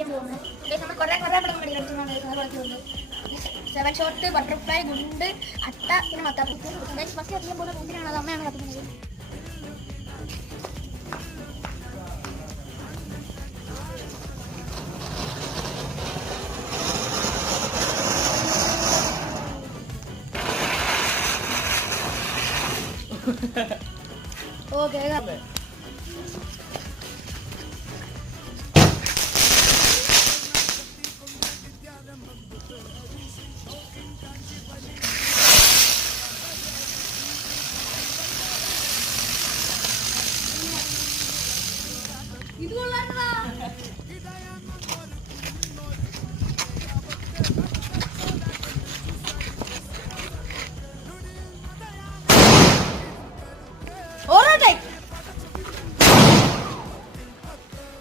ചെയ്യാൻ പോകുന്നത്. നമ്മൾ കുറേ പടം കളിച്ചിട്ടുണ്ട്. 7 ഷോട്ട്, ബട്ടർഫ്ലൈ, ഗുണ്ട്, അട്ട, പിന്നെ മത്താപ്പ്. ഫസ്റ്റ് കത്തിക്കാൻ പോകുന്ന കൂട്ടിനാണ്, അത് അമ്മയാണ് കത്തിക്കുന്നത്. ഓക്കെ ഇത് കൊള്ളാം.